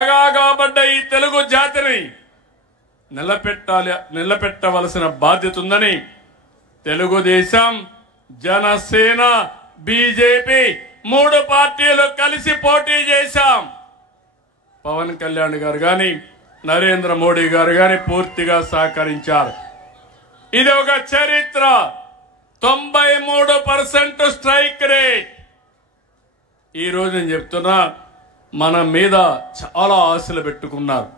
కాబడ్డ ఈ తెలుగు జాతిని నిలబెట్టవలసిన బాధ్యత ఉందని తెలుగుదేశం, జనసేన, బీజేపీ మూడు పార్టీలు కలిసి పోటీ చేశాం. పవన్ కళ్యాణ్ గారు గాని, నరేంద్ర మోడీ గారు గాని పూర్తిగా సహకరించారు. ఇది ఒక చరిత్ర. 93% స్ట్రైక్ రేట్. ఈ రోజు నేను చెప్తున్నా, మన మీద చాలా ఆశలు పెట్టుకున్నారు.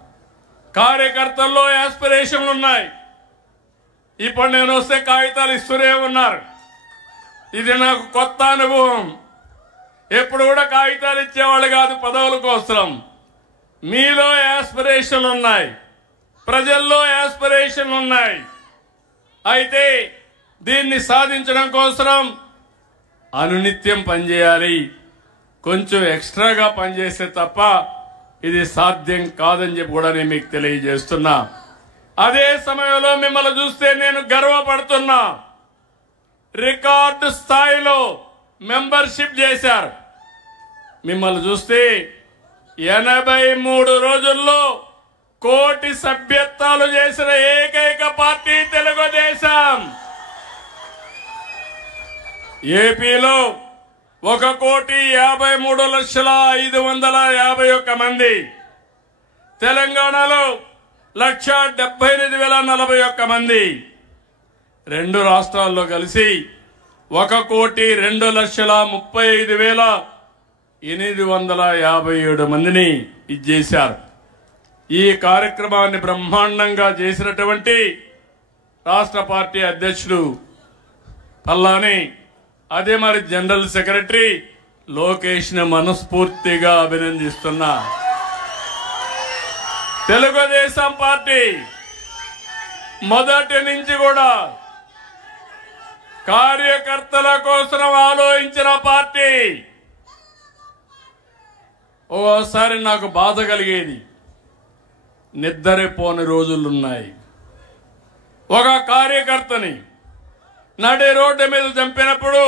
కార్యకర్తల్లో యాస్పిరేషన్లు ఉన్నాయి. ఇప్పుడు నేను వస్తే కాగితాలు ఇస్తూనే ఉన్నారు. ఇది నాకు కొత్త అనుభవం. ఎప్పుడు కూడా కాగితాలు ఇచ్చేవాళ్ళు కాదు పదవుల కోసం. మీలో యాస్పిరేషన్లు ఉన్నాయి, ప్రజల్లో యాస్పిరేషన్లు ఉన్నాయి. అయితే దీన్ని సాధించడం కోసం అనునిత్యం పనిచేయాలి. కొంచెం ఎక్స్ట్రాగా పనిచేస్తే తప్ప ఇది సాధ్యం కాదని చెప్పి కూడా నేను మీకు తెలియజేస్తున్నా. అదే సమయంలో మిమ్మల్ని చూస్తే నేను గర్వపడుతున్నా. రికార్డు స్థాయిలో మెంబర్షిప్ చేశారు. మిమ్మల్ని చూస్తే 83 రోజుల్లో 1 కోటి సభ్యత్వాలు చేసిన ఏకైక పార్టీ తెలుగుదేశం. ఏపీలో 1,53,551 మంది, తెలంగాణలో 1,78,041 మంది, రెండు రాష్ట్రాల్లో కలిసి 1,32,35,857 మందిని ఇచ్చేశారు. ఈ కార్యక్రమాన్ని బ్రహ్మాండంగా చేసినటువంటి రాష్ట్ర పార్టీ అధ్యక్షుడు పల్లాని, అదే మరి జనరల్ సెక్రటరీ లోకేష్ ని మనస్ఫూర్తిగా అభినందిస్తున్నా. తెలుగుదేశం పార్టీ మొదటి నుంచి కూడా కార్యకర్తల కోసం ఆలోచించిన పార్టీ. ఓసారి నాకు బాధ కలిగేది, నిద్రపోని రోజులున్నాయి. ఒక కార్యకర్తని నడి రోడ్డు మీద చంపినప్పుడు,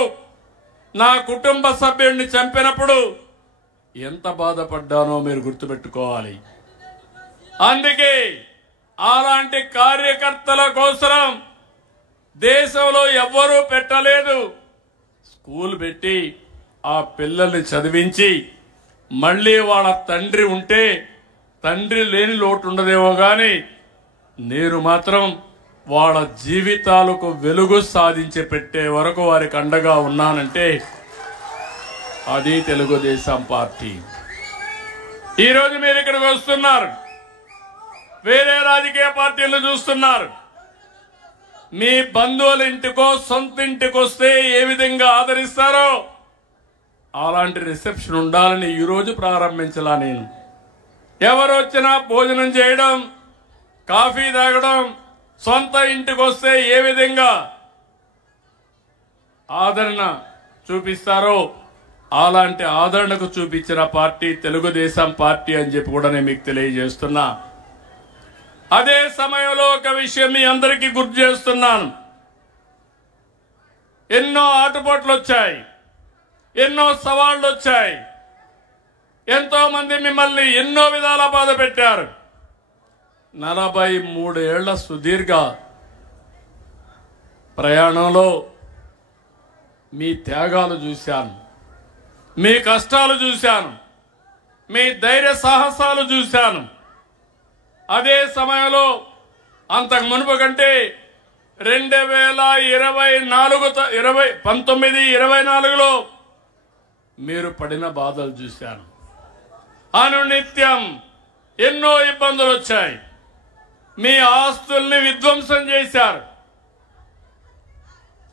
నా కుటుంబ సభ్యుడిని చంపినప్పుడు ఎంత బాధపడ్డానో మీరు గుర్తుపెట్టుకోవాలి. అందుకే అలాంటి కార్యకర్తల కోసం దేశంలో ఎవ్వరూ పెట్టలేదు. స్కూల్ పెట్టి ఆ పిల్లల్ని చదివించి మళ్ళీ వాళ్ళ తండ్రి ఉంటే తండ్రి లేని లోటు ఉండదేమో గాని నేను మాత్రం వాళ్ళ జీవితాలకు వెలుగు సాధించి పెట్టే వరకు వారికి అండగా ఉన్నానంటే అది తెలుగుదేశం పార్టీ. ఈరోజు మీరు ఇక్కడికి వస్తున్నారు, వేరే రాజకీయ పార్టీలు చూస్తున్నారు. మీ బంధువుల ఇంటికో సొంత ఇంటికి వస్తే ఏ విధంగా ఆదరిస్తారో అలాంటి రిసెప్షన్ ఉండాలని ఈరోజు ప్రారంభించలా. నేను ఎవరు వచ్చినా భోజనం చేయడం, కాఫీ తాగడం, సొంత ఇంటికి వస్తే ఏ విధంగా ఆదరణ చూపిస్తారో అలాంటి ఆదరణకు చూపించిన పార్టీ తెలుగుదేశం పార్టీ అని చెప్పి కూడా నేను మీకు తెలియజేస్తున్నా. అదే సమయంలో ఒక విషయం మీ అందరికీ గుర్తు చేస్తున్నాను. ఎన్నో ఆటుపోట్లు వచ్చాయి, ఎన్నో సవాళ్లు వచ్చాయి. ఎంతో మంది మిమ్మల్ని ఎన్నో విధాల బాధ పెట్టారు. 43 ఏళ్ల సుదీర్ఘ ప్రయాణంలో మీ త్యాగాలు చూశాను, మీ కష్టాలు చూశాను, మీ ధైర్య సాహసాలు చూశాను. అదే సమయంలో అంతకు మునుపు కంటే 2024లో మీరు పడిన బాధలు చూశాను. అనునిత్యం ఎన్నో ఇబ్బందులు వచ్చాయి. మీ ఆస్తుల్ని విధ్వంసం చేశారు.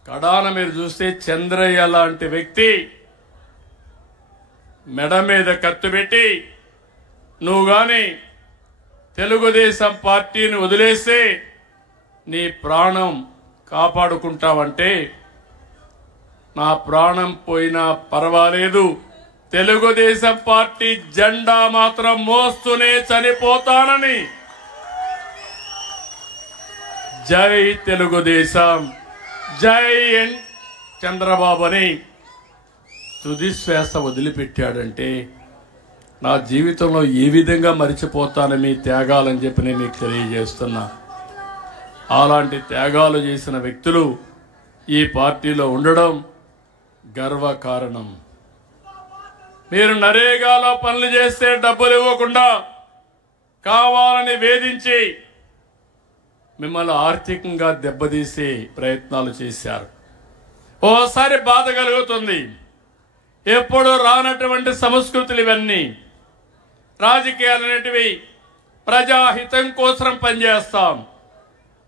కడాన మీరు చూస్తే చంద్రయ్య లాంటి వ్యక్తి మెడ మీద కత్తి పెట్టి నువ్వు గాని తెలుగుదేశం పార్టీని వదిలేస్తే నీ ప్రాణం కాపాడుకుంటావంటే, నా ప్రాణం పోయినా పర్వాలేదు, తెలుగుదేశం పార్టీ జెండా మాత్రం మోస్తూనే చనిపోతానని జై తెలుగుదేశం, జై చంద్రబాబు అని తుది శ్వాస వదిలిపెట్టాడంటే నా జీవితంలో ఏ విధంగా మరిచిపోతాను మీ త్యాగాలని చెప్పి నేను మీకు తెలియజేస్తున్నా. అలాంటి త్యాగాలు చేసిన వ్యక్తులు ఈ పార్టీలో ఉండడం గర్వకారణం. మీరు నరేగాలో పనులు చేస్తే డబ్బులు ఇవ్వకుండా కావాలని వేధించి మిమ్మల్ని ఆర్థికంగా దెబ్బతీసే ప్రయత్నాలు చేశారు. ఓసారి బాధ కలుగుతుంది. ఎప్పుడు రానటువంటి సంస్కృతులు ఇవన్నీ. రాజకీయాలు అనేటివి ప్రజాహితం కోసం పనిచేస్తాం,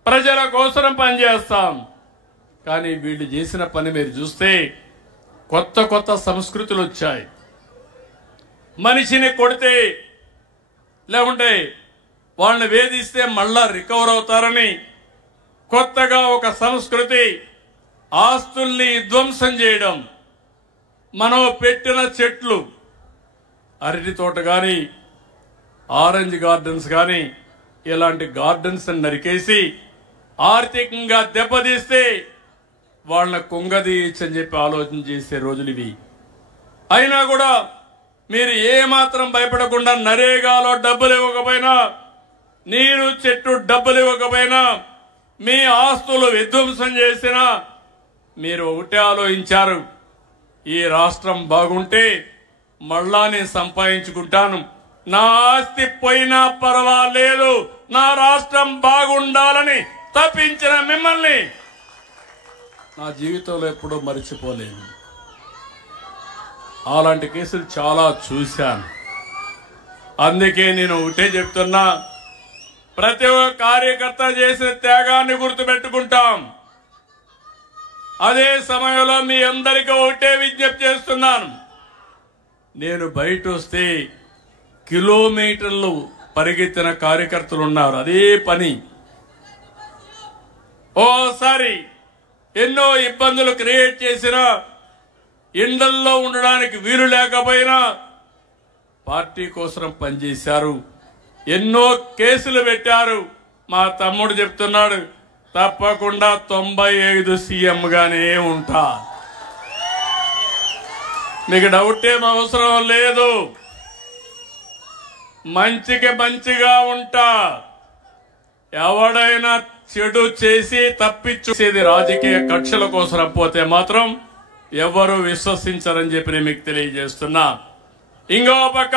ప్రజల కోసం పనిచేస్తాం. కానీ వీళ్ళు చేసిన పని మీరు చూస్తే కొత్త కొత్త సంస్కృతులు వచ్చాయి. మనిషిని కొడితే లేకుంటే వాళ్ళని వేధిస్తే మళ్ళా రికవర్ అవుతారని కొత్తగా ఒక సంస్కృతి. ఆస్తుల్ని ధ్వంసం చేయడం. మనం పెట్టిన చెట్లు, అరటి తోట కానీ ఆరెంజ్ గార్డెన్స్ కానీ ఇలాంటి గార్డెన్స్ నరికేసి ఆర్థికంగా దెబ్బతీస్తే వాళ్ళని కుంగదీయచ్చని చెప్పి ఆలోచన చేసే రోజులు ఇవి. అయినా కూడా మీరు ఏమాత్రం భయపడకుండా నరేగాలో డబ్బులు ఇవ్వకపోయినా, నీరు చెట్టు డబ్బులు ఇవ్వకపోయినా, మీ ఆస్తులు విధ్వంసం చేసినా మీరు ఒకటే ఆలోచించారు, ఈ రాష్ట్రం బాగుంటే మళ్ళా నేను సంపాదించుకుంటాను, నా ఆస్తి పోయినా పర్వాలేదు, నా రాష్ట్రం బాగుండాలని తప్పించిన మిమ్మల్ని నా జీవితంలో ఎప్పుడూ మర్చిపోలేను. అలాంటి కేసులు చాలా చూశాను. అందుకే నేను ఒకటే చెప్తున్నా, ప్రతి ఒక్క కార్యకర్త చేసిన త్యాగాన్ని గుర్తుపెట్టుకుంటాం. అదే సమయంలో మీ అందరికీ ఒకటే విజ్ఞప్తి చేస్తున్నాను. నేను బయట వస్తే కిలోమీటర్లు పరిగెత్తిన కార్యకర్తలు ఉన్నారు. అదే పని. ఓసారి ఎన్నో ఇబ్బందులు క్రియేట్ చేసినా, ఇండ్లల్లో ఉండడానికి వీలు లేకపోయినా పార్టీ కోసం పనిచేశారు. ఎన్నో కేసులు పెట్టారు. మా తమ్ముడు చెప్తున్నాడు, తప్పకుండా 95 సీఎంగానే ఉంటా. మీకు డౌట్ ఏం అవసరం లేదు. మంచికి మంచిగా ఉంటా. ఎవడైనా చెడు చేసి తప్పించేది రాజకీయ కక్షల కోసం పోతే మాత్రం ఎవరు విశ్వసించరని చెప్పి నేను మీకు తెలియజేస్తున్నా. ఇంకో పక్క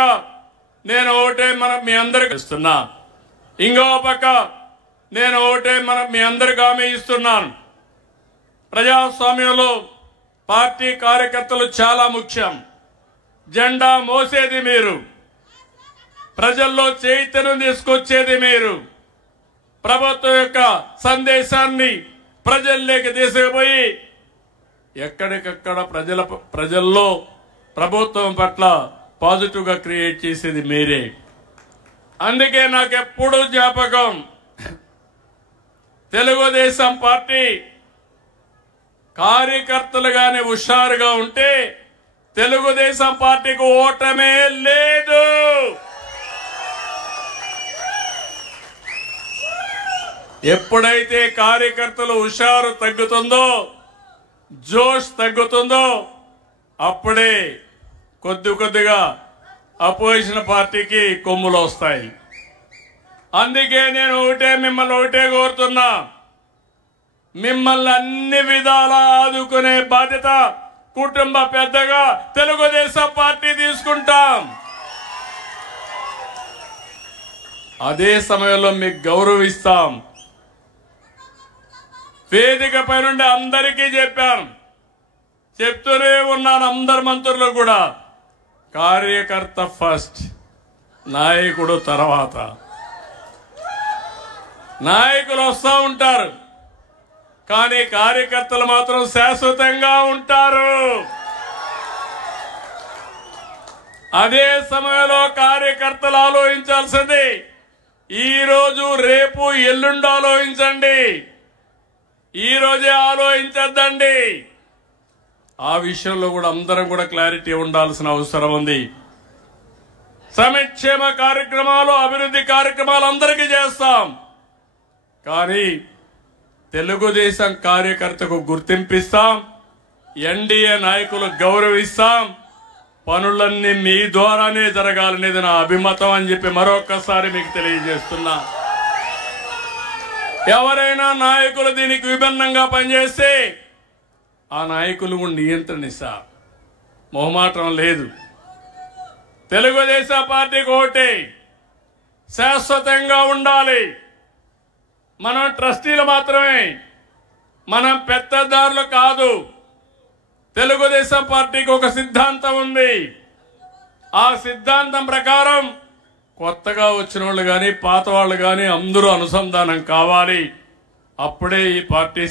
నేను ఒకటే మీ అందరికి ఇస్తున్నా. ఇంకో పక్క నేను ఒకటే మీ అందరికి హామీ ఇస్తున్నాను. ప్రజాస్వామ్యంలో పార్టీ కార్యకర్తలు చాలా ముఖ్యం. జెండా మోసేది మీరు, ప్రజల్లో చైతన్యం తీసుకొచ్చేది మీరు. ప్రభుత్వం యొక్క సందేశాన్ని ప్రజల్లోకి తీసుకుపోయి ఎక్కడికక్కడ ప్రజల్లో ప్రభుత్వం పట్ల పాజిటివ్ గా క్రియేట్ చేసేది మీరే. అందుకే నాకు ఎప్పుడు జ్ఞాపకం, తెలుగుదేశం పార్టీ కార్యకర్తలుగానే హుషారుగా ఉంటే తెలుగుదేశం పార్టీకి ఓటమే లేదు. ఎప్పుడైతే కార్యకర్తలు హుషారు తగ్గుతుందో, జోష్ తగ్గుతుందో, అప్పుడే కొద్దిగా అపోజిషన్ పార్టీకి కొమ్ములు వస్తాయి. అందుకే నేను మిమ్మల్ని ఒకటే కోరుతున్నా, మిమ్మల్ని అన్ని విధాలా ఆదుకునే బాధ్యత కుటుంబ పెద్దగా తెలుగుదేశం పార్టీ తీసుకుంటాం. అదే సమయంలో మీకు గౌరవిస్తాం. వేదిక పై నుండి అందరికీ చెప్పాను, చెప్తూనే ఉన్నాను అందరు మంత్రులు కూడా, కార్యకర్త ఫస్ట్, నాయకుడు తర్వాత. నాయకులు వస్తూ ఉంటారు, కానీ కార్యకర్తలు మాత్రం శాశ్వతంగా ఉంటారు. అదే సమయంలో కార్యకర్తలు ఆలోచించాల్సింది ఈ రోజు, రేపు, ఎల్లుండి ఆలోచించండి. ఈ రోజే ఆలోచించద్దండి. ఆ విషయంలో కూడా అందరం కూడా క్లారిటీ ఉండాల్సిన అవసరం ఉంది. సంక్షేమ కార్యక్రమాలు, అభివృద్ధి కార్యక్రమాలు అందరికీ చేస్తాం, కానీ తెలుగుదేశం కార్యకర్తకు గుర్తింపిస్తాం, ఎన్డీఏ నాయకులు గౌరవిస్తాం. పనులన్నీ మీ ద్వారానే జరగాలనేది నా అభిమతం అని చెప్పి మరొక్కసారి మీకు తెలియజేస్తున్నా. ఎవరైనా నాయకులు దీనికి విభిన్నంగా పనిచేస్తే ఆ నాయకులు నియంత్రణిస్తా, మొహమాటం లేదు. తెలుగుదేశం పార్టీకి ఒకటి శాశ్వతంగా ఉండాలి. మనం ట్రస్టీలు మాత్రమే, మనం పెత్తదారులు కాదు. తెలుగుదేశం పార్టీకి ఒక సిద్ధాంతం ఉంది. ఆ సిద్ధాంతం ప్రకారం కొత్తగా వచ్చిన వాళ్ళు కానీ పాత వాళ్ళు కానీ అందరూ అనుసంధానం కావాలి. అప్పుడే ఈ పార్టీ